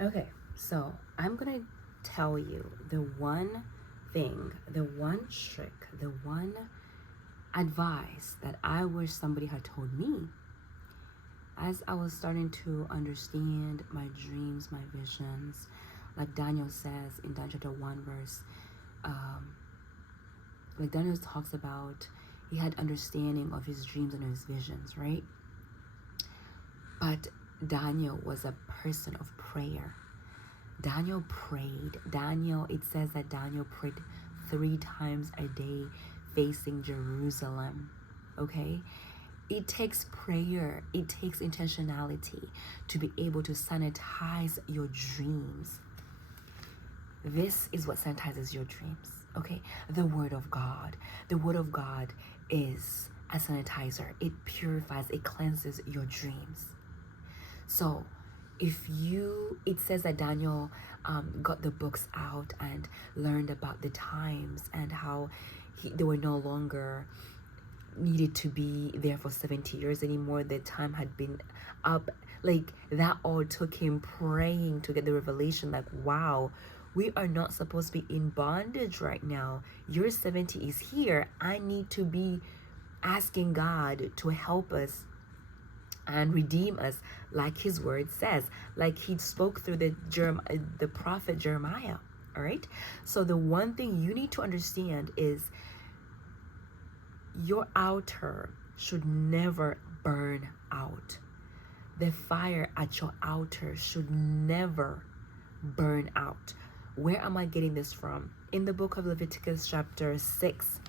Okay, so I'm gonna tell you the one thing, the one trick, the one advice that I wish somebody had told me as I was starting to understand my dreams, my visions. Like Daniel says in Daniel chapter 1 verse, um, like Daniel talks about, he had understanding of his dreams and his visions, right? But Daniel was a person of prayer. Daniel prayed. It says that Daniel prayed 3 times a day facing Jerusalem. Okay? It takes prayer, it takes intentionality to be able to sanitize your dreams. This is what sanitizes your dreams. Okay? The Word of God. The Word of God is a sanitizer. It purifies, it cleanses your dreams. So, it says that Daniel got the books out and learned about the times and how they were no longer needed to be there for 70 years anymore. The time had been up. Like, that all took him praying to get the revelation, like, wow, we are not supposed to be in bondage right now. Your 70 is here. I need to be asking God to help us and redeem us, like his word says, like he spoke through the prophet Jeremiah. All right, so the one thing you need to understand is your altar should never burn out. The fire at your altar should never burn out. Where am I getting this from? In the book of Leviticus chapter 6,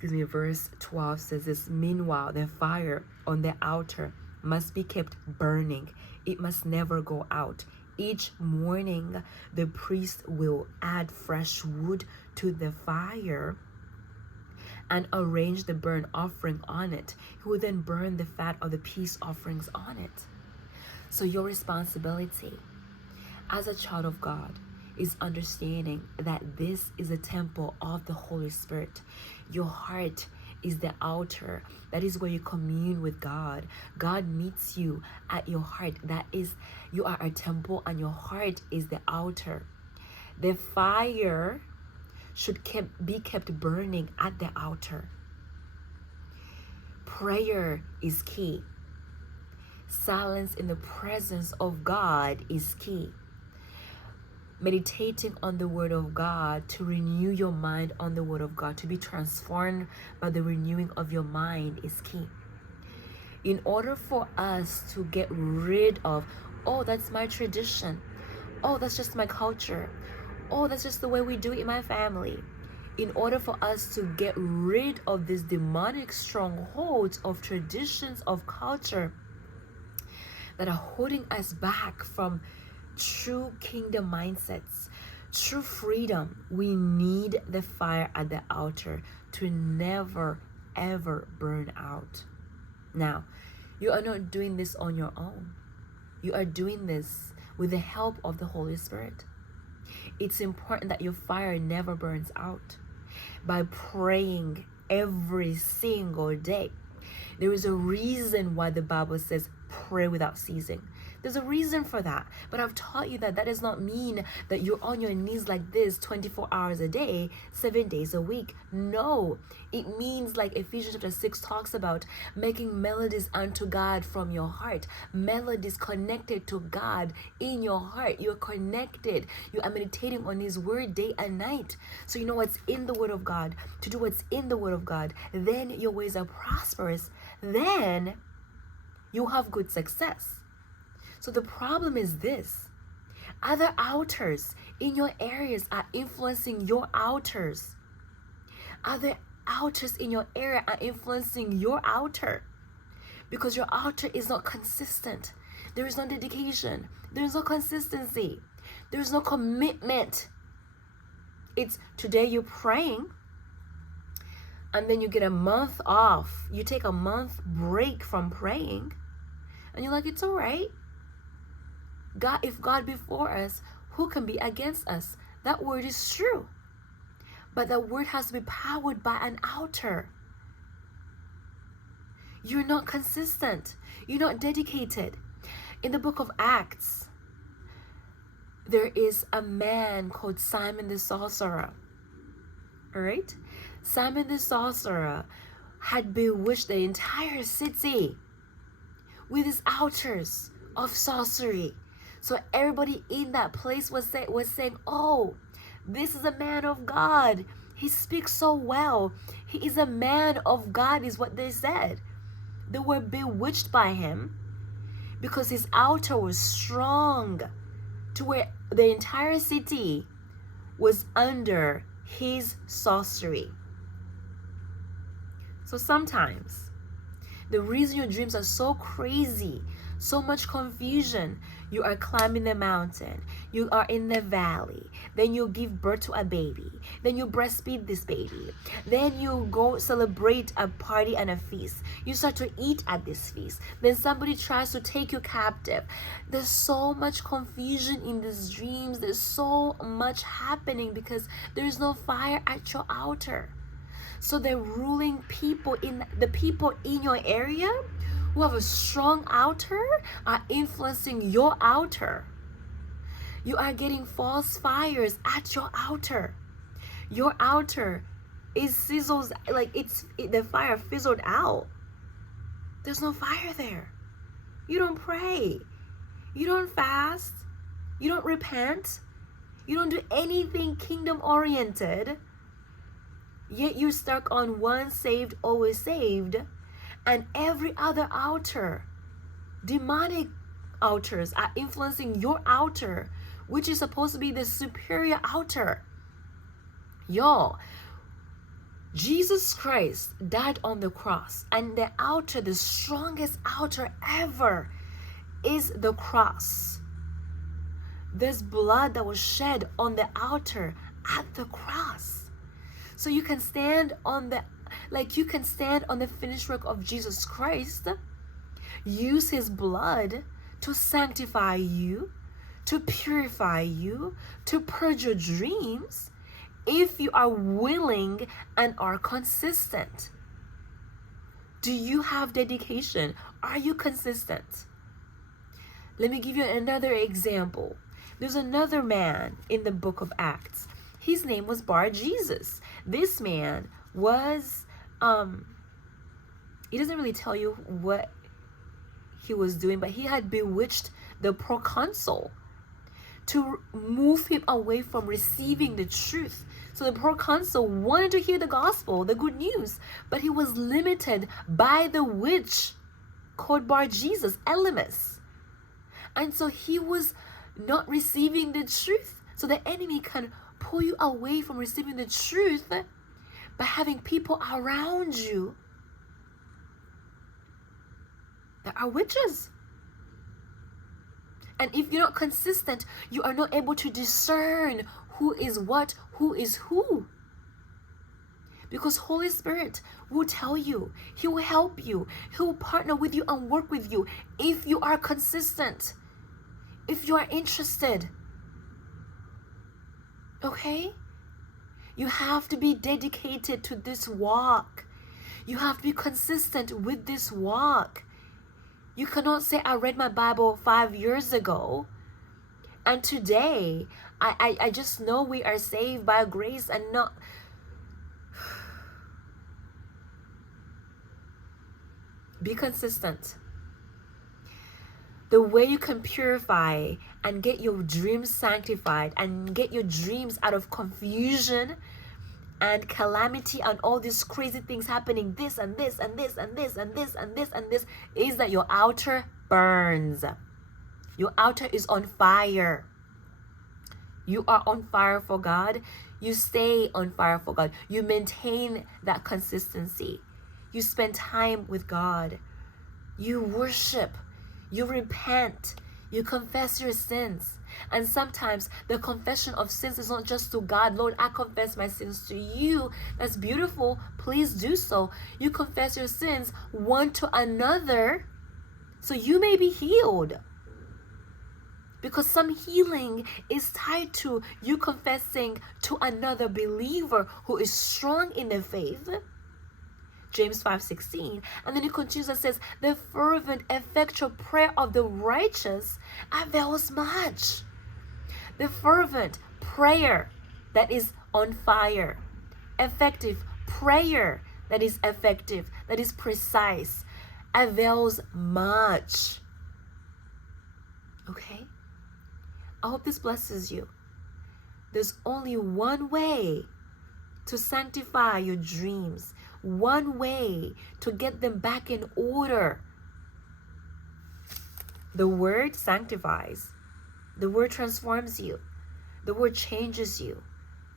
verse 12 says this: meanwhile, the fire on the altar must be kept burning. It must never go out. Each morning, the priest will add fresh wood to the fire and arrange the burnt offering on it. He will then burn the fat of the peace offerings on it. So your responsibility as a child of God is understanding that this is a temple of the Holy Spirit. Your heart is the altar. That is where you commune with God. God meets you at your heart. That is, you are a temple and your heart is the altar. The fire should be kept burning at the altar. Prayer is key. Silence in the presence of God is key. Meditating on the Word of God to renew your mind on the Word of God, to be transformed by the renewing of your mind is key. In order for us to get rid of, oh, that's my tradition, oh, that's just my culture, oh, that's just the way we do it in my family. In order for us to get rid of these demonic strongholds of traditions of culture that are holding us back from true kingdom mindsets, true freedom, we need the fire at the altar to never ever burn out. Now, you are not doing this on your own. You are doing this with the help of the Holy Spirit. It's important that your fire never burns out by praying every single day. There is a reason why the Bible says pray without ceasing. There's a reason for that. But I've taught you that does not mean that you're on your knees like this 24 hours a day, 7 days a week. No, it means, like Ephesians chapter 6 talks about, making melodies unto God from your heart. Melodies connected to God in your heart. You're connected. You are meditating on his word day and night. So you know what's in the word of God. To do what's in the word of God, then your ways are prosperous. Then you have good success. So the problem is this: other altars in your areas are influencing your altars. Other altars in your area are influencing your altar because your altar is not consistent. There is no dedication. There is no consistency. There is no commitment. It's today you're praying and then you get a month off. You take a month break from praying and you're like, it's all right. God, if God be for us, who can be against us? That word is true. But that word has to be powered by an altar. You're not consistent. You're not dedicated. In the book of Acts, there is a man called Simon the Sorcerer. All right? Simon the Sorcerer had bewitched the entire city with his altars of sorcery. So everybody in that place was saying, oh, this is a man of God. He speaks so well. He is a man of God, is what they said. They were bewitched by him because his altar was strong to where the entire city was under his sorcery. So sometimes the reason your dreams are so crazy, so much confusion, you are climbing the mountain, you are in the valley, then you give birth to a baby, then you breastfeed this baby, then you go celebrate a party and a feast, you start to eat at this feast, then somebody tries to take you captive. There's so much confusion in these dreams, there's so much happening because there is no fire at your altar. So the ruling people the people in your area who have a strong altar are influencing your altar. You are getting false fires at your altar. Your altar is sizzles, like the fire fizzled out. There's no fire there. You don't pray. You don't fast. You don't repent. You don't do anything kingdom oriented. Yet you're stuck on once saved, always saved, and every other altar, demonic altars, are influencing your altar, which is supposed to be the superior altar. Y'all, Jesus Christ died on the cross, and the altar, the strongest altar ever, is the cross. There's blood that was shed on the altar at the cross. So you can stand on the finished work of Jesus Christ, use his blood to sanctify you, to purify you, to purge your dreams, if you are willing and are consistent. Do you have dedication? Are you consistent? Let me give you another example. There's another man in the book of Acts. His name was Bar Jesus. This man was, he doesn't really tell you what he was doing, but he had bewitched the proconsul to move him away from receiving the truth. So the proconsul wanted to hear the gospel, the good news, but he was limited by the witch called Bar Jesus, Elymas. And so he was not receiving the truth. So the enemy can pull you away from receiving the truth by having people around you that are witches. And if you're not consistent, you are not able to discern who is what, who is who. Because Holy Spirit will tell you, he will help you, he will partner with you and work with you if you are consistent, if you are interested. Okay? You have to be dedicated to this walk. You have to be consistent with this walk. You cannot say, I read my Bible 5 years ago, and today I just know we are saved by grace and not. Be consistent. The way you can purify and get your dreams sanctified and get your dreams out of confusion and calamity and all these crazy things happening, this and this and this and this and this and this and this, is that your altar burns. Your altar is on fire. You are on fire for God. You stay on fire for God. You maintain that consistency. You spend time with God. You worship. You repent. You confess your sins. And sometimes the confession of sins is not just to God. Lord, I confess my sins to you. That's beautiful. Please do so. You confess your sins one to another so you may be healed. Because some healing is tied to you confessing to another believer who is strong in the faith. James 5:16. And then it continues and says, the fervent, effectual prayer of the righteous avails much. The fervent prayer that is on fire. Effective prayer that is effective, that is precise, avails much. Okay? I hope this blesses you. There's only one way to sanctify your dreams, one way to get them back in order. The word sanctifies. The word transforms you. The word changes you.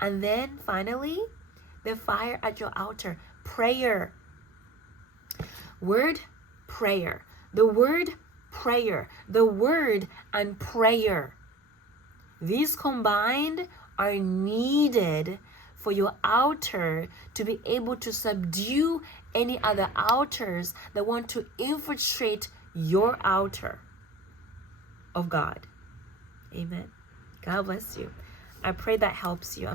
And then finally, the fire at your altar. Prayer. Word, prayer. The word, prayer. The word and prayer. These combined are needed for your altar to be able to subdue any other altars that want to infiltrate your altar of God. Amen. God bless you. I pray that helps you.